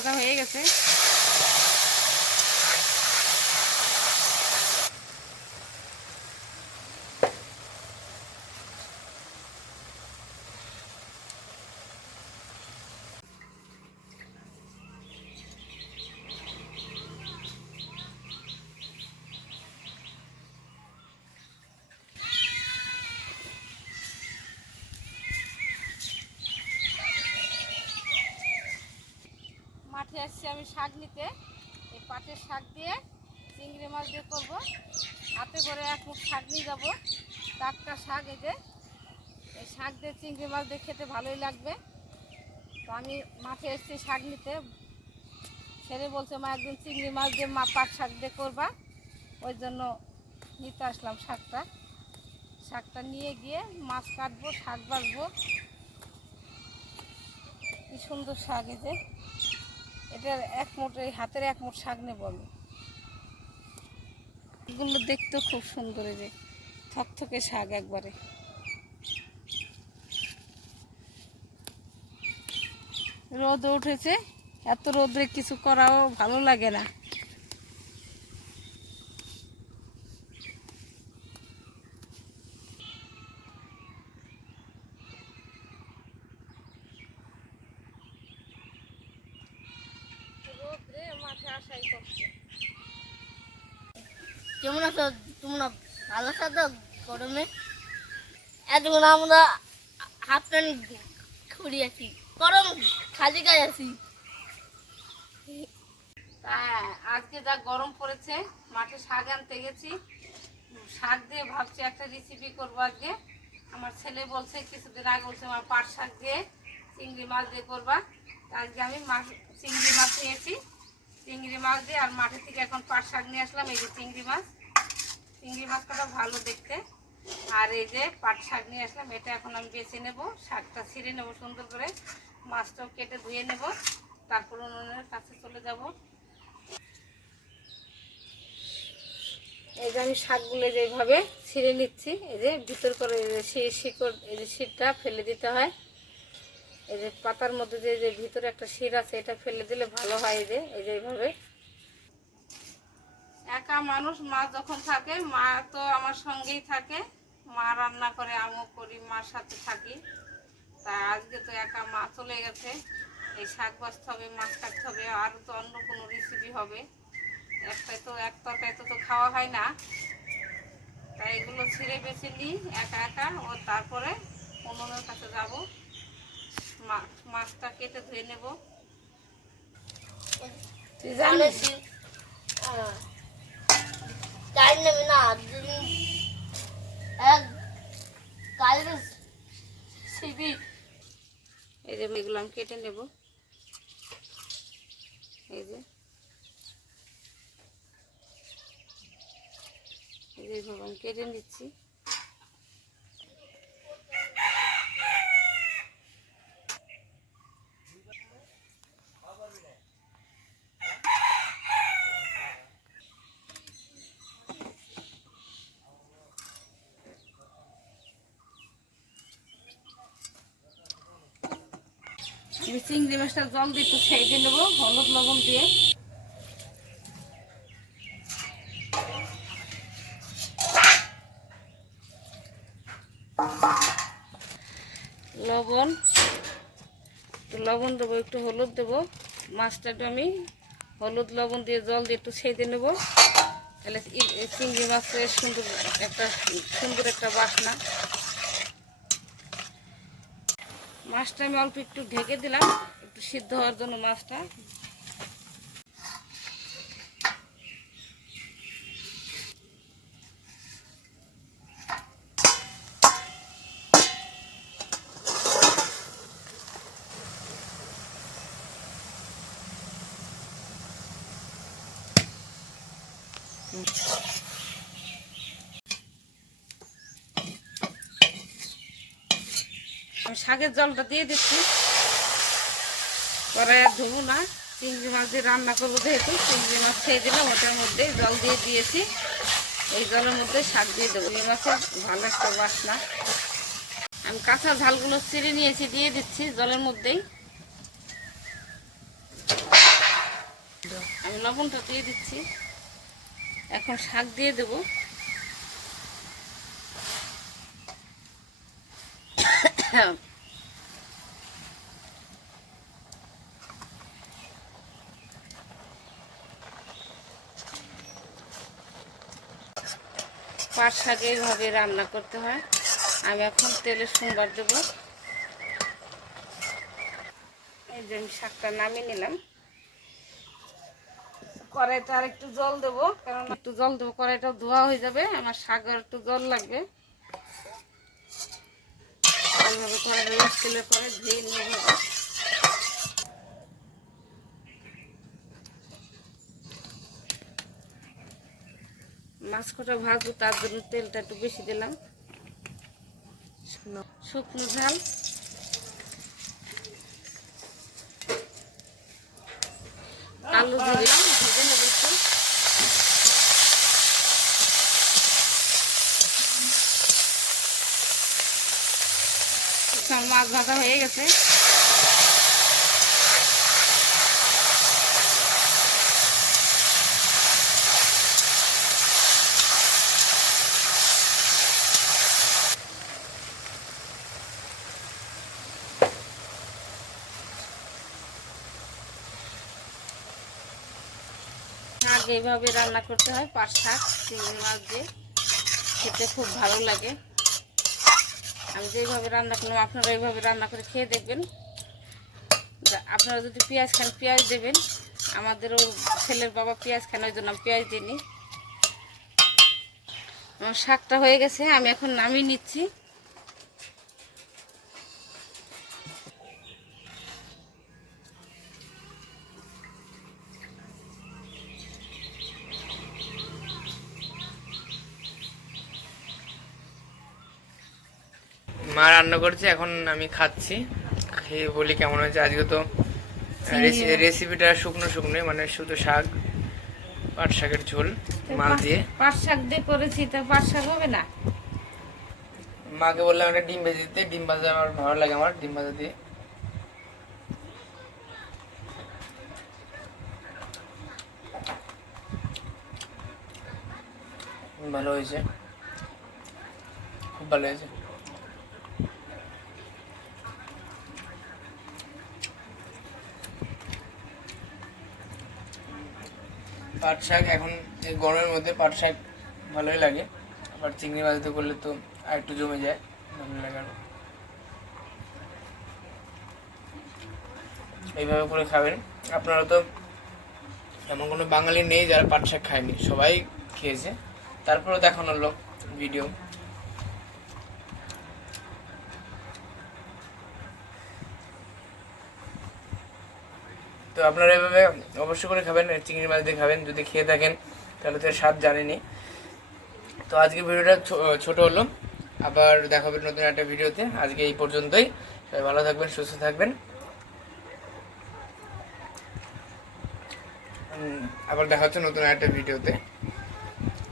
ভাজা হয়ে গেছে মাঠে এসেছি আমি শাক নিতে, এই পাটের শাক দিয়ে চিংড়ি মাছ দিয়ে করব। হাতে করে এক মুখ শাক নিয়ে যাব। টাটকা শাক এই যে, এই শাক দিয়ে চিংড়ি মাছ দিয়ে খেতে ভালোই লাগবে। তো আমি মাঠে এসেছি শাক নিতে। ছেলে বলছে, মা, একদিন চিংড়ি মাছ দিয়ে মা পাট শাক দিয়ে করবা। ওই জন্য নিতে আসলাম শাকটা। শাকটা নিয়ে গিয়ে মাছ কাটবো, শাক বাছবো কি সুন্দর শাক এই যে। এটার এক মুঠ এই হাতের এক মুঠ শাক নেব আমি এগুলো দেখতে খুব সুন্দর যে থকথকে শাক একবারে। রোদ উঠেছে, এত রোদে কিছু করাও ভালো লাগে না রোদ্রে মাঠে আসাই কষ্ট কেমন আছো? তোমরা ভালো আছো তো গরমে? এতক্ষণ আমরা হাফ প্যান্ট খুঁড়ি আছি। গরম খালি গায়ে আছি। আজকে যা গরম পড়েছে মাঠে শাক আনতে গেছি। শাক দিয়ে ভাবছি একটা রেসিপি করব আজকে। আমার ছেলে বলছে কিছুদিন আগে বলছে আমার পাট শাক দিয়ে চিংড়ি মাছ দিয়ে করবা। আজকে আমি মাছ চিংড়ি মাছ নিয়েছি। চিংড়ি মাছ দিয়ে, আর মাঠের থেকে এখন পাট শাক নিয়ে আসলাম, এই যে চিংড়ি মাছ। চিংড়ি মাছটা ভালো দেখতে। আর এই যে পাট শাক নিয়ে আসলাম, এটা এখন আমি বেছে নেব, শাকটা ছিঁড়ে নেব সুন্দর করে। মাছটাও কেটে ধুয়ে নেব, তারপর উনুনের কাছে চলে যাব। এই যে আমি শাকগুলো যেভাবে ছিঁড়ে নিচ্ছি, এই যে ভিতর করে শিকড় এই যে শিরটা ফেলে দিতে হয়। এই যে পাতার মধ্যে যে যে ভিতরে একটা শির আছে, এটা ফেলে দিলে ভালো হয় এই যে এই যে এইভাবে। একা মানুষ, মা যখন থাকে, মা তো আমার সঙ্গেই থাকে। মা রান্না করে, আমিও করি, মার সাথে থাকি। তা আজকে তো একা মা চলে গেছে। এই শাক বাছতে হবে, মাছ কাটতে হবে আরও তো অন্য কোনো রেসিপি হবে। একটাই তো, এক তরকারি তো তো খাওয়া হয় না। তাই এগুলো ছিঁড়ে বেছে নিই, একা একা, ও তারপরে উনুনের কাছে যাব। মাছটা কেটে ধুয়ে নেব। এই যে এগুলো আমি কেটে নেব। এই যে। এই যে এইভাবে আমি কেটে নিচ্ছি আমি চিংড়ি মাছটা জল দিয়ে একটু ছেড়ে নেব, হলুদ লবণ দিয়ে। লবণ লবণ দেবো, একটু হলুদ দেবো। মাছটা একটু আমি হলুদ লবণ দিয়ে, জল দিয়ে একটু ছেড়ে নেব। তাহলে চিংড়ি মাছের সুন্দর একটা সুন্দর একটা বাসনা। মাছটা আমি অল্প একটু ঢেকে দিলাম একটু সিদ্ধ হওয়ার জন্য মাছটা। আমি শাকের জলটা দিয়ে দিচ্ছি। পরে ধুবো না, চিংড়ি মাছ দিয়ে রান্না করব যেহেতু, চিংড়ি মাছ খেয়ে দিলাম, ওটার মধ্যে জল দিয়ে দিয়েছি। এই জলের মধ্যে শাক দিয়ে দেবো। চিংড়ি মাছের ভালো একটা বাসনা। আমি কাঁচা ঝালগুলো ছিঁড়ে নিয়েছি, দিয়ে দিচ্ছি জলের মধ্যেই। আমি লবণটা দিয়ে দিচ্ছি। এখন শাক দিয়ে দেব। পাট শাক এইভাবে রান্না করতে হয়। আমি এখন তেলে সোমবার দেবো। এই যে আমি শাকটা নামিয়ে নিলাম। কড়াইতে আর একটু জল দেবো, কারণ একটু জল দেবো কড়াইটা ধোয়া হয়ে যাবে। আমার শাকের একটু জল লাগবে। এইভাবে কড়াইটা তেলের পরে ধুয়ে নিয়ে যাব মাছ কটা ভাজবো, তার জন্য তেলটা একটু বেশি দিলাম। শুকনো ঝাল। আলু দিলাম, ভেজে নেব একটু সব মাছ ভাজা হয়ে গেছে। এইভাবে রান্না করতে হয় পাট শাক চিংড়ি মাছ দিয়ে, খেতে খুব ভালো লাগে। আমি যেইভাবে রান্না করলাম, আপনারা এইভাবে রান্না করে খেয়ে দেখবেন। আপনারা যদি পেঁয়াজ খান, পেঁয়াজ দেবেন। আমাদেরও ছেলের বাবা পেঁয়াজ খান, ওই জন্য আমি পেঁয়াজ দিইনি। আমার শাকটা হয়ে গেছে, আমি এখন নামিয়ে নিচ্ছি। মা রান্না করছে এখন আমি খাচ্ছি। খেয়ে বলি কেমন হয়েছে। আজকে তো রেসি- রেসিপিটা শুকনো শুকনো মানে শুধু শাক পাট শাকের ঝোল মাছ দিয়ে। পাট শাক দিয়ে করেছি তা পাট শাক হবে না? মাকে বললাম একটা ডিম ভেজে দিতে ডিম ভাজা আমার ভালো লাগে আমার ডিম ভাজা দিয়ে। ভালো হয়েছে। খুব ভালো হয়েছে। পাট শাক, এখন এই গরমের মধ্যে পাট শাক ভালোই লাগে। আবার চিংড়ি মাছ করলে তো আর একটু জমে যায়, ভালো লাগে। এইভাবে করে খাবেন। আপনারা তো এমন কোনো বাঙালি নেই যারা পাট শাক খায়নি, সবাই খেয়েছে। তারপরেও দেখানো হলো ভিডিও তো আপনারা এভাবে অবশ্যই করে খাবেন চিংড়ি মাছ দিয়ে খাবেন, যদি খেয়ে থাকেন, তাহলে তো স্বাদ জানেনি তো আজকে ভিডিওটা ছোট হলো, আবার দেখা হবে নতুন একটা ভিডিওতে। আজকে এই পর্যন্তই, সবাই ভালো থাকবেন, সুস্থ থাকবেন। আবার দেখা হচ্ছে নতুন একটা ভিডিওতে।